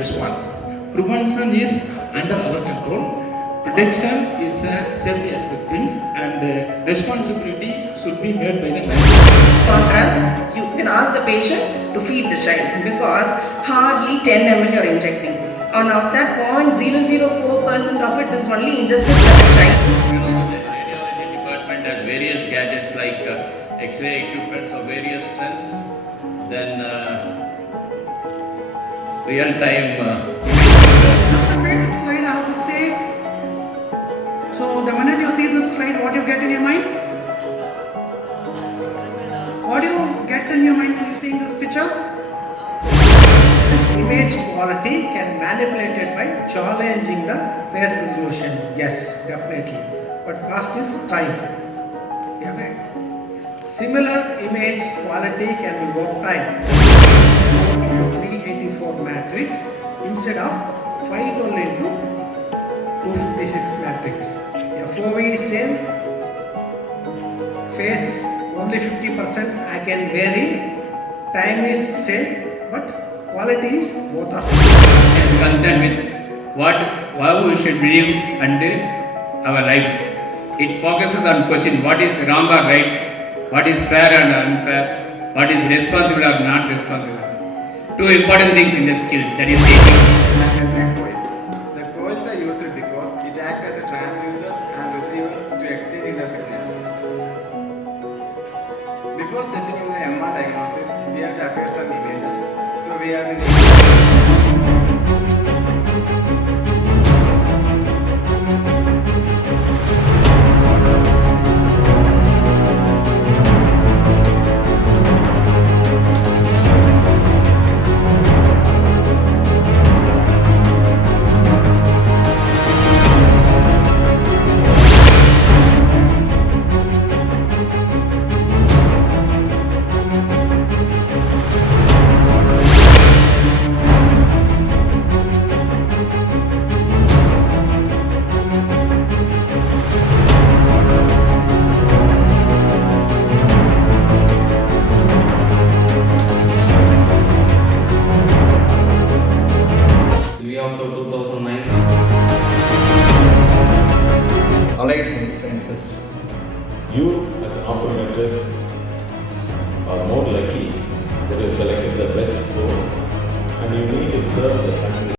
response. Prevention is under our control. Protection is a safety aspect things, and responsibility should be made by the management. Contrast, you can ask the patient to feed the child because hardly 10 ml you are injecting, and of that 0.004% of it is only ingested by the child. You know, the radiology department has various gadgets like X-ray equipments of various strengths, then real-time That's my favorite slide, I have to say. So the minute you see this slide, what do you get in your mind? What do you get in your mind when you see this picture? Image quality can manipulate it by challenging the face resolution. Yes, definitely. But cost is time. Similar image quality can be worked time into 384 matrix instead of 512 into 256 matrix. FOV is same, face only 50% I can vary, time is same, but quality is both are same. Is concerned with how we should live and our lives. It focuses on question what is wrong or right, what is fair and unfair, what is responsible or not responsible. Two important things in the skill, that is basic. The coils are used because it acts as a transducer and receiver to exchange the signals. Before sending in the MR diagnosis, we have to appear some images. So we have been Allied Health Sciences. You, as an optometrist, are more lucky that you selected the best course and you need to serve the country.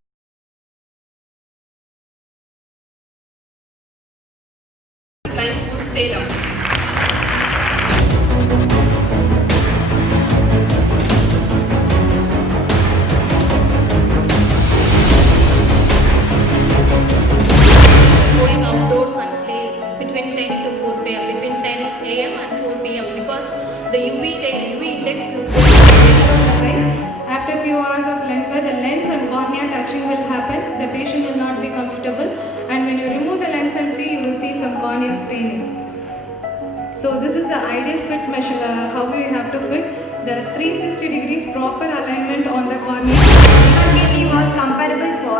Salem. Going outdoors and play between 10 to 4 p.m. between 10 a.m. and 4 p.m. because the UV index is high. After a few hours of lens wear, the lens and cornea touching will happen. The patient will not be comfortable, and when you remove the lens and see, you will see some corneal staining. So this is the ideal fit measure, how you have to fit. The 360 degrees proper alignment on the cornea. It was comparable to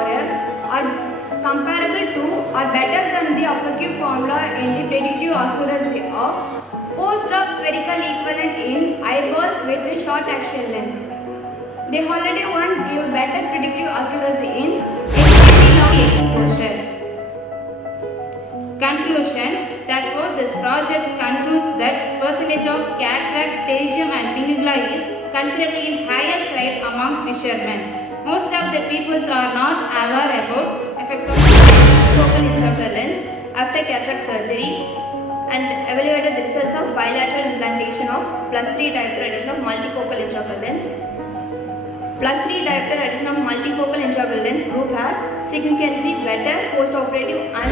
or better than the objective formula in the predictive accuracy of post-op spherical equivalent in eyeballs with the short action lens. They already want give better predictive accuracy in extremely long exposure. Conclusion. Therefore, this project concludes that percentage of cataract, pterygium and pinugula is considerably higher side among fishermen. Most of the peoples are not aware about effects of focal intraocular lens after cataract surgery and evaluated the results of bilateral implantation of +3 diopter addition of multifocal intraocular lens. +3 diopter addition of multifocal intraocular lens group had significantly better post-operative and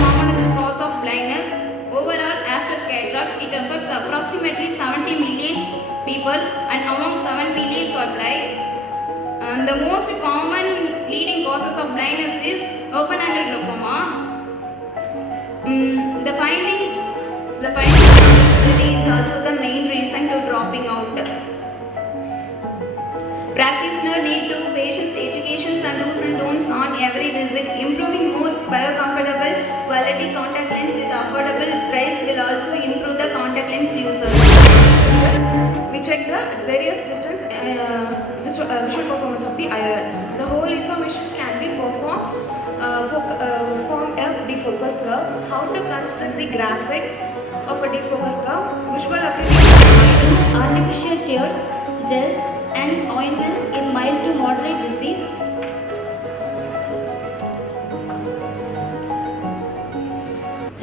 commonest cause of blindness. Overall, after cataract, it affects approximately 70 million people and among 7 million are blind. And the most common leading causes of blindness is open-angle glaucoma. The finding of the study is also the main reason to dropping out. Practitioner need to patients education and do's and don'ts on every visit. Improving more biocomfortable quality contact lens with affordable price will also improve the contact lens users. We check the various distance visual performance of the IOL. The whole is how to construct the graphic of a defocus curve, visual application, Artificial tears, gels and ointments in mild to moderate disease.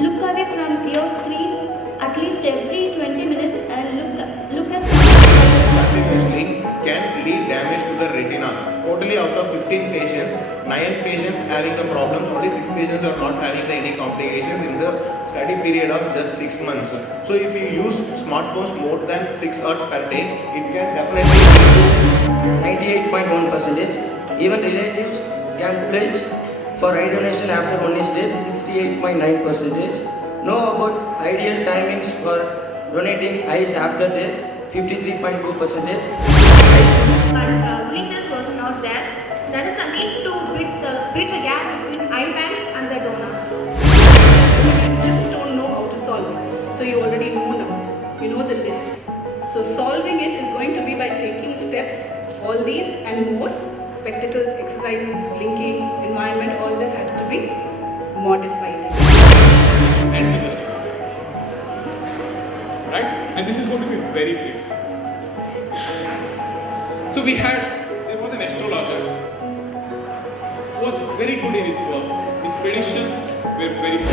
Look away from your screen at least every 20 minutes and look at Continuously can lead damage to the retina. Totally out of 15 patients, 9 patients having the problems, only 6 patients are not having any complications in the study period of just 6 months. So if you use smartphones more than 6 hours per day, it can definitely lead to 98.1%. Even relatives can pledge for eye donation after 1 is dead, 68.9%. Know about ideal timings for donating eyes after death, 53.2%. but willingness was not there. There is a need to bridge a gap between eye bank and the donors. You just don't know how to solve it. So you already know now. You know the list. So solving it is going to be by taking steps, all these and more. Spectacles, exercises, blinking, environment, all this has to be modified. And with this, right? And this is going to be very brief. So there was an astrologer who was very good in his work. His predictions were very good.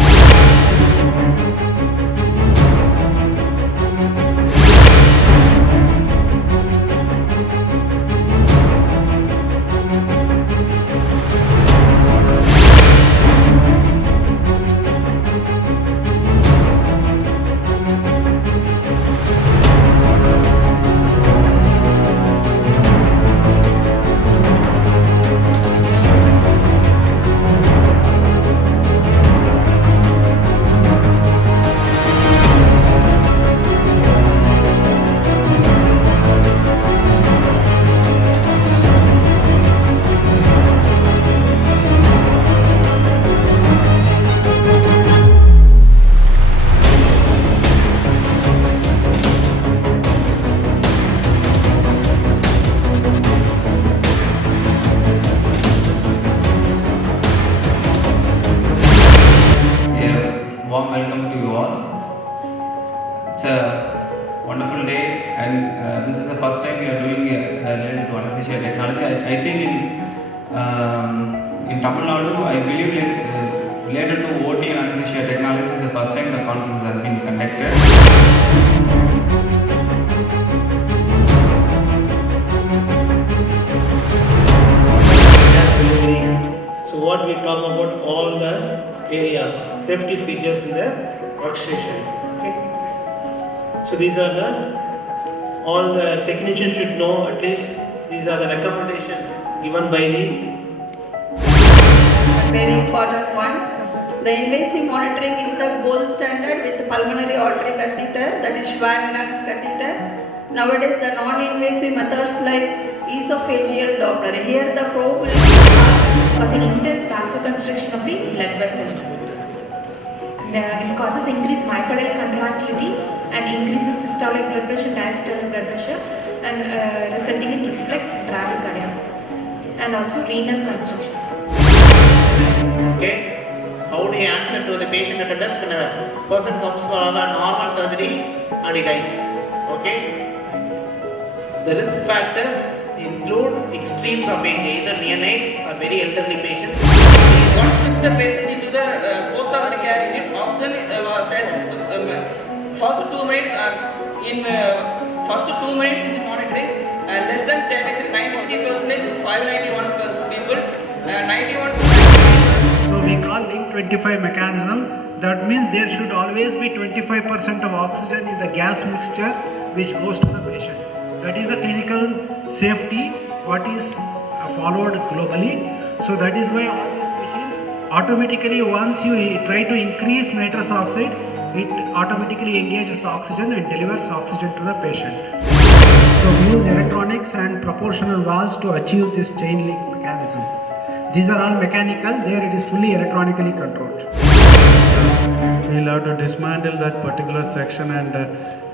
Warm welcome to you all. It's a wonderful day, and this is the first time we are doing related to anesthesia technology. I think in Tamil Nadu, I believe related to OT and anesthesia technology, this is the first time the conference has been conducted. So what we talk about all the areas, safety features in the workstation. Okay. So these are all the technicians should know, at least these are the recommendations given by the Very important one. The invasive monitoring is the gold standard with pulmonary artery catheter, that is Schwann-Nux catheter. Nowadays, the non-invasive methods like esophageal Doppler. Here, the probe will cause an intense vasoconstriction of the blood vessels. It causes increased myocardial contractility and increases systolic blood pressure, diastolic blood pressure, and resulting in reflex bradycardia and also renal constriction. Okay. How do you answer to the patient at the desk when a person comes for a normal surgery and he dies? Okay. The risk factors include extremes of age, either neonates or very elderly patients. Once the patient into the post-operative care unit, oxygen says first 2 minutes are in first 2 minutes in monitoring, and less than 93% is 591 people, 91%. So we call link 25 mechanism. That means there should always be 25% of oxygen in the gas mixture which goes to the patient. That is the clinical safety what is followed globally. So that is why all these machines automatically, once you try to increase nitrous oxide, it automatically engages oxygen and delivers oxygen to the patient. So we use electronics and proportional valves to achieve this chain link mechanism. These are all mechanical, there it is fully electronically controlled. We'll have to dismantle that particular section and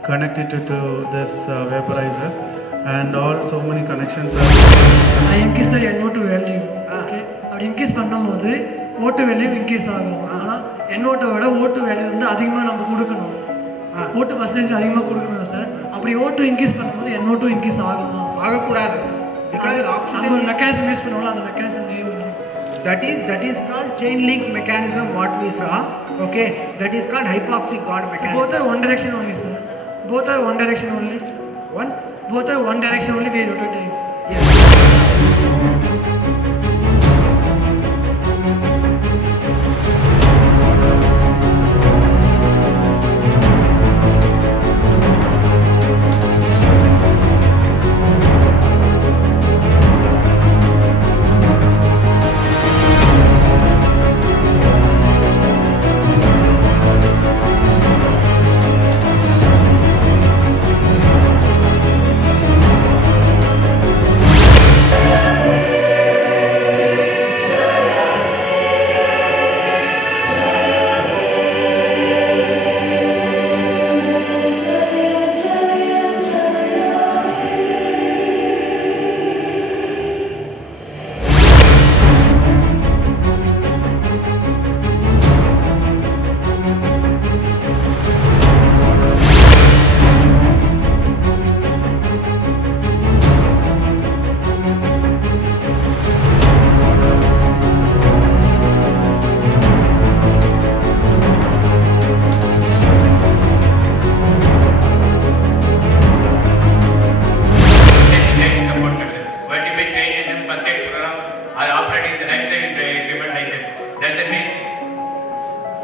connect it to this vaporizer, and all so many connections are. I increase the NO2 value. Okay. But increase பண்ணும்போது O2 value increase ஆகும். ஆனா என்ஓட்டை விட ஓட்டு value வந்து அதிகமாக நம்ம கொடுக்கணும், ஓட்டு பர்சன்டேஜ் அதிகமாக கொடுக்கணும் சார். அப்படி ஓட்டு இன்க்ரீஸ் பண்ணும்போது என்ஓட்டும் இன்க்ரீஸ் ஆகுமா? ஆகக்கூடாது. Because அந்த ஒரு மெக்கானிசம் யூஸ் பண்ணுவோம்ல, அந்த mechanism name that is called chain link mechanism what we saw. Okay, that is called hypoxic God mechanism. Both are one direction only, sir. Both are one direction only. Both are one direction only. We rotate. Yes.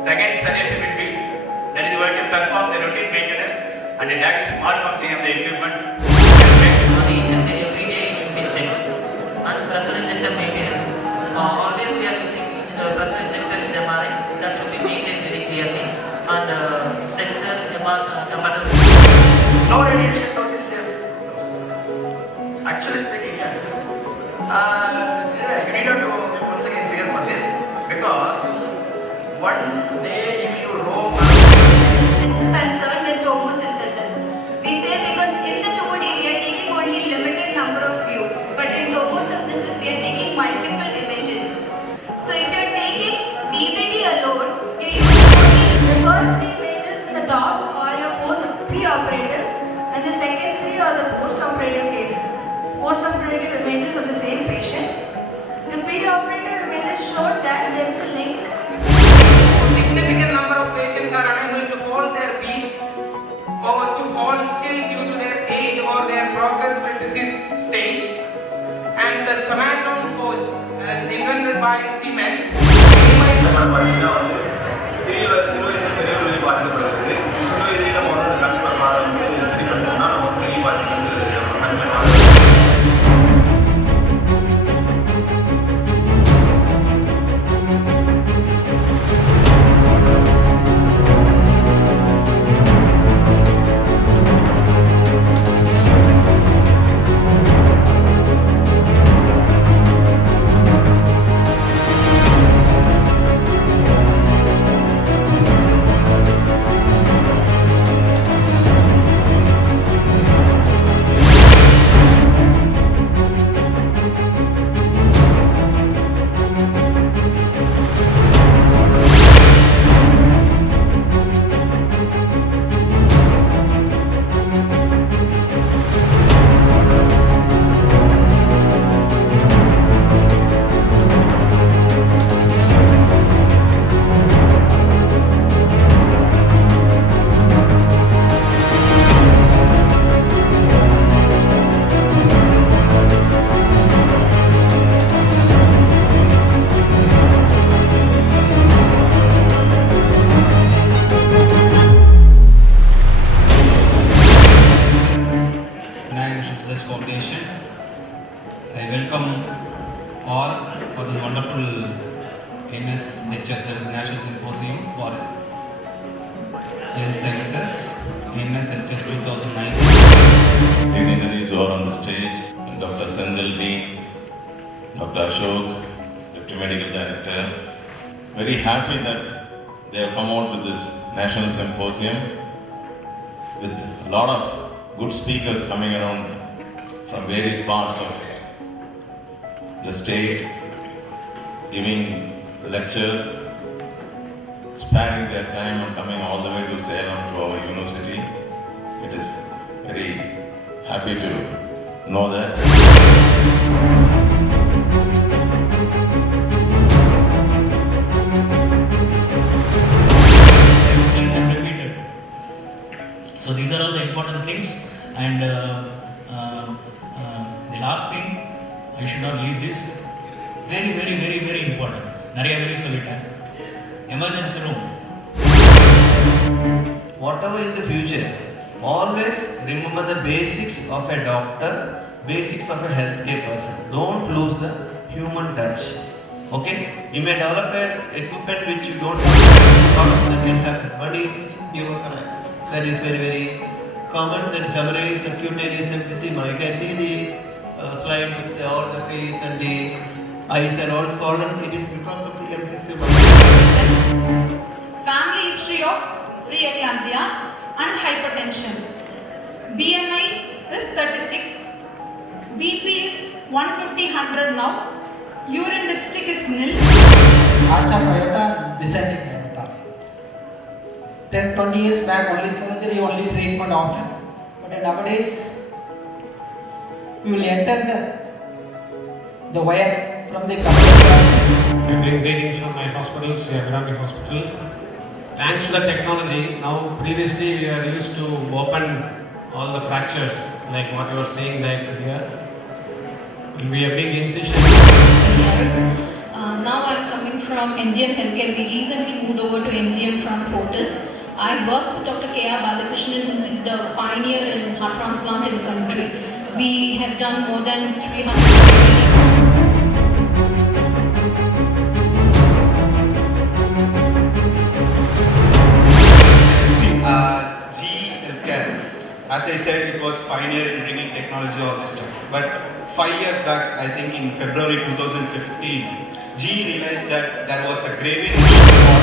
Second suggestion will be that is going to perform the routine maintenance and the diagnostic malfunctioning of the equipment. Each and every day it should be checked. And pressure injector maintenance. Always we are using pressure injector in the MRI. That should be maintained very clearly. And sensor, compatible. No radiation dose is safe dose. Actually speaking, yes. Anyway, you need not to once again fear for this because one day if you roam concerned with tomosynthesis. We say because in the 2D we are taking only limited number of views, but in tomosynthesis we are taking multiple images. So if you are taking DBT alone, you use only the first 3 images in the top are your pre-operative and the second 3 are the post-operative case. Post-operative images of the same patient. The pre-operative images showed that there is a link. Significant number of patients are unable to hold their breath or to hold still due to their age or their progressive disease stage, and the somatome force as invented by Siemens Foundation. I welcome all for this wonderful NSHS, that is National Symposium for Health Sciences, NSHS 2009. Dignitaries who are on the stage, Dr. Sendil D, Dr. Ashok, Deputy Medical Director. Very happy that they have come out with this National Symposium with a lot of good speakers coming around from various parts of the state, giving lectures. sparing their time and coming all the way to Salem to our university. It is very happy to know that. Explained and repeated. So these are all the important things, and the last thing, I should not leave this. Very, very, very, very important. Nariya very solita. Emergency room. Whatever is the future, always remember the basics of a doctor, basics of a healthcare person. Don't lose the human touch. Okay? You may develop a equipment which you don't have. Problems that can happen. One is pneumothorax. That is very, very common. Then hemorrhage and cutaneous emphysema. You can see the slide with all the face and the eyes and all swollen. It is because of the emphysema. Family history of preeclampsia and hypertension. BMI is 36. BP is 150/100 now. Urine dipstick is nil. Arch of aorta, descending aorta. 10-20 years back, only surgery, only treatment options. But nowadays, we will enter the wire from the cover. I'm doing greetings from my hospital, Sri Abhirami Hospital. Thanks to the technology, now previously we are used to open all the fractures, like what you are seeing like here. It will be a big incision. Now I'm coming from MGM Healthcare. We recently moved over to MGM from Fortis. I work with Dr. K.R. Balakrishnan, who is the pioneer in heart transplant in the country. We have done more than 300. G Healthcare, as I said, it was pioneer in bringing technology all this stuff. But 5 years back, I think in February 2015, G realized that there was a craving for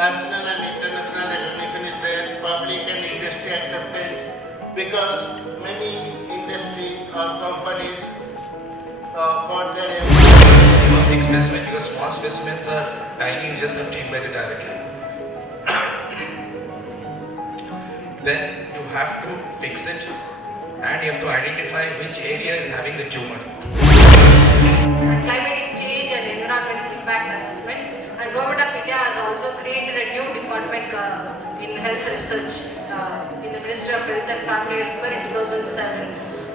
national and international recognition is there, public and industry acceptance because many industry or companies got their big specimen because small specimens are tiny, you just have to invite it directly. Then you have to fix it and you have to identify which area is having the tumor. Climatic change and environmental impact assessment, and Government of India has also created a new department in health research in the Ministry of Health and Family Welfare in 2007.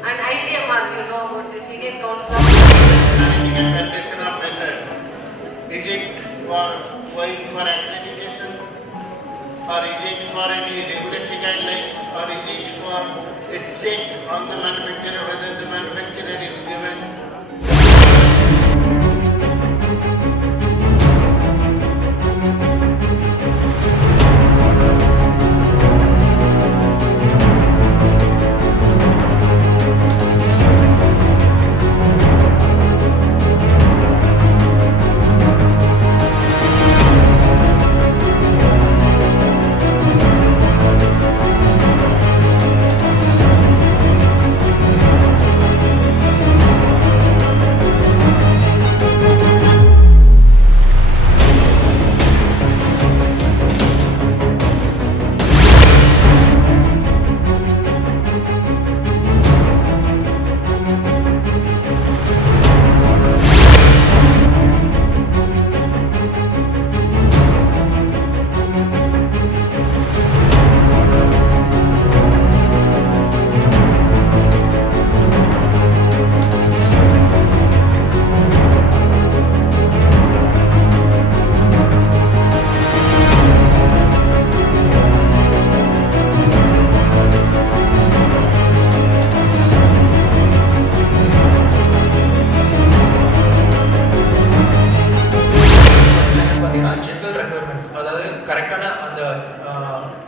And ICMR, you know about this Indian Council of Scientific validation of method. Is it for going for accreditation, or is it for any regulatory guidelines, or is it for a check on the manufacturer whether the manufacturer is given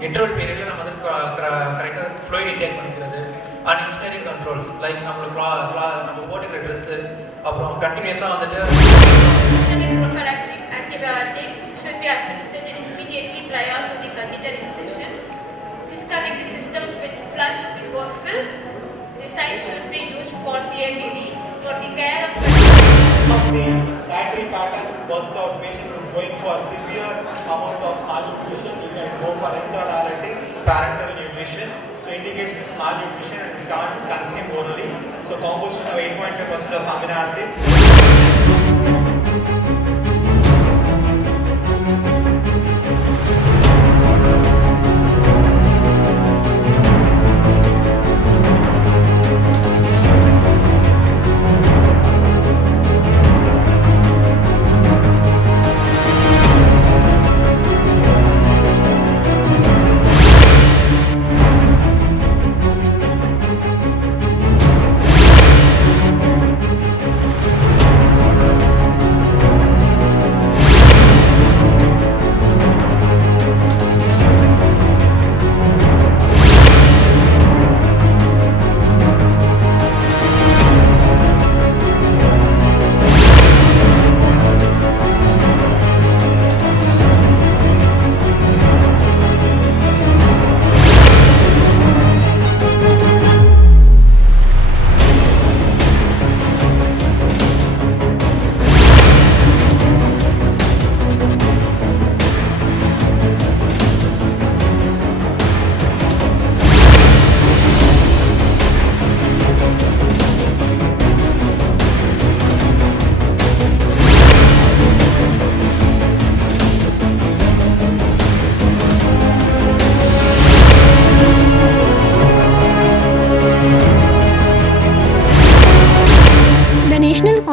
interval period நம்ம வந்து கரெக்ட்டா fluid intake பண்ணிக்கிறது and engineering controls like நம்ம போட்டுக்கிற Dress அப்புறம் கண்டினியூஸா வந்துட்டு systemic prophylactic antibiotic should be administered immediately prior to the catheter insertion. Disconnect the systems with flush before fill. The site should be used for CABD for the care of the dietary pattern works out patient who is going for severe amount of malnutrition, you can go for intradiabetic parenteral nutrition. So indication is malnutrition and you can't consume orally. So composition of 8.5% of amino acid.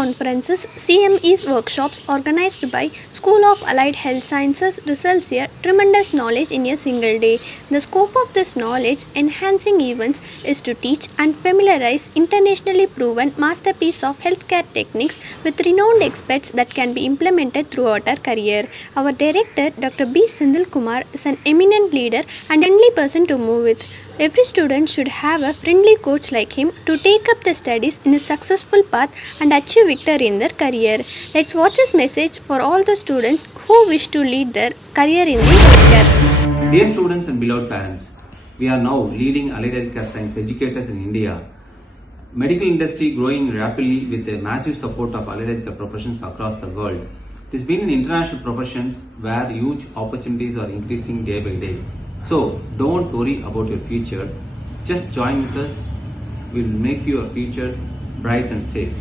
Conferences, CME's workshops organized by School of Allied Health Sciences results a tremendous knowledge in a single day. The scope of this knowledge enhancing events is to teach and familiarize internationally proven masterpiece of healthcare techniques with renowned experts that can be implemented throughout our career. Our director, Dr. B. Sendil Kumar, is an eminent leader and friendly person to move with. Every student should have a friendly coach like him to take up the studies in a successful path and achieve victory in their career. Let's watch his message for all the students who wish to lead their career in the healthcare. Dear students and beloved parents, We are now leading allied healthcare science educators in India. Medical industry growing rapidly with the massive support of allied healthcare professions across the world. This has been an international professions where huge opportunities are increasing day by day. So don't worry about your future. Just join with us. We'll make your future bright and safe.